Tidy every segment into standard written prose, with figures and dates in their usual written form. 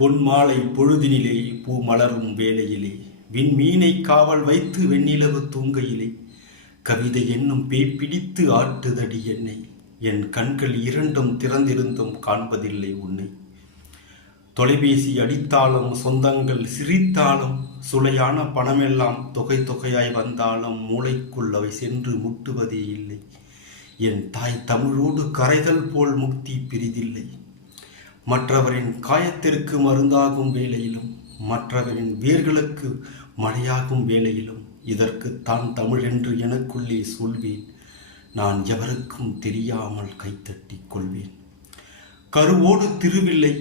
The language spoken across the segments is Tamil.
பொன்மாலை பொழுதினிலே பூ மலரும் வேளையிலே விண்மீனை காவல் வைத்து வெண்ணிலவு தூங்கையிலே கவிதை என்னும் பேய் பிடித்து ஆட்டுதடி என்னை. என் கண்கள் இரண்டும் திறந்திருந்தும் காண்பதில்லை உன்னை. தொலைபேசி அடித்தாலும் சொந்தங்கள் சிரித்தாலும் சுளையான பணமெல்லாம் தொகை தொகையாய் வந்தாலும் மூளைக்குள் அவை சென்று முட்டுவதே இல்லை. என் தாய் தமிழோடு கரைதல் போல் முக்தி பிரிதில்லை. மற்றவரின் காயத்திற்கு மருந்தாகும் வேளையிலும் மற்றவரின் வேர்களுக்கு மழையாகும் வேளையிலும் இதற்குத்தான் தமிழ் என்று எனக்குள்ளே சொல்வேன். நான் எவருக்கும் தெரியாமல் கைத்தட்டி கொள்வேன். கருவோடு திருவில்லை,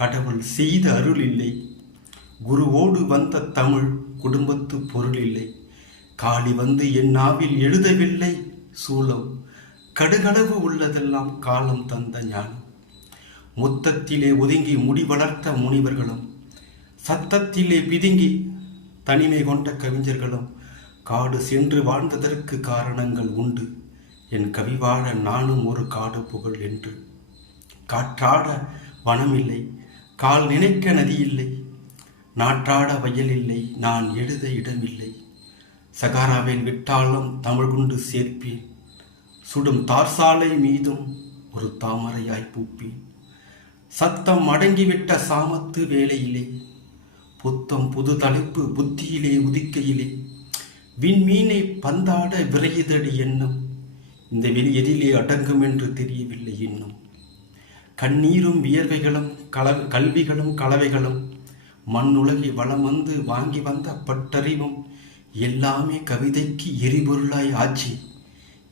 கடவுள் செய்த அருள் இல்லை. குருவோடு வந்த தமிழ் குடும்பத்து பொருள் இல்லை. காளி வந்து என் நாவில் எழுதவில்லை சூலம். கடுகளவு உள்ளதெல்லாம் காலம் தந்த ஞானம். மொத்தத்திலே ஒதுங்கி முடி வளர்த்த முனிவர்களும் சத்தத்திலே பிதுங்கி தனிமை கொண்ட கவிஞர்களும் காடு சென்று வாழ்ந்ததற்கு காரணங்கள் உண்டு. என் கவி வாழ நானும் ஒரு காடு புகழ் என்று. காற்றாட வனமில்லை, கால் நினைக்க நதி இல்லை, நாற்றாட வயல் இல்லை, நான் எழுத இடமில்லை. சகாராவில் விட்டாலும் தமிழ் குண்டு சேர்ப்பேன். சுடும் தார்சாலை மீதும் ஒரு தாமரையாய் பூப்பேன். சத்தம் அடங்கிவிட்ட சாமத்து வேளையிலே புத்தம் புது தலைப்பு புத்தியிலே உதிக்கையிலே விண்மீனை பந்தாட விரையுதடி எண்ணம். இந்த வெளி எதிலே அடங்கும் என்று தெரியவில்லை இன்னும். கண்ணீரும் வியர்வைகளும் கல்விகளும் கலவைகளும் மண்ணுலகை வளம் வந்து வாங்கி வந்த பட்டறிவும் எல்லாமே கவிதைக்கு எரிபொருளாய் ஆச்சு.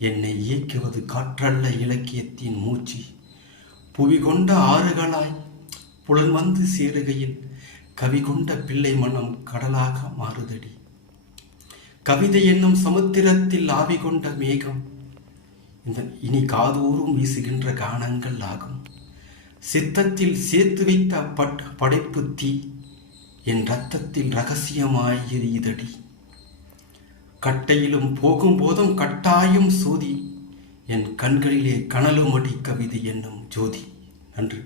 என்னை இயக்குவது காற்றல்ல இலக்கியத்தின் மூச்சு. புவி கொண்ட ஆறுகளாய் புலன் வந்து சேருகையில் கவி கொண்ட பிள்ளை மனம் கடலாக மாறுதடி. கவிதை என்னும் சமுத்திரத்தில் ஆவி கொண்ட மேகம் இந்த இனி காதோறும் வீசுகின்ற கானங்கள் ஆகும். சித்தத்தில் சேர்த்து வைத்த படைப்பு தீ என் இரத்தத்தில் ரகசியமாய் எரியுதடி. கட்டையிலும் போகும்போதும் கட்டாயம் சோதி என் கண்களிலே கனலுமடி கவிதை என்னும் ஜோதி. நன்றி.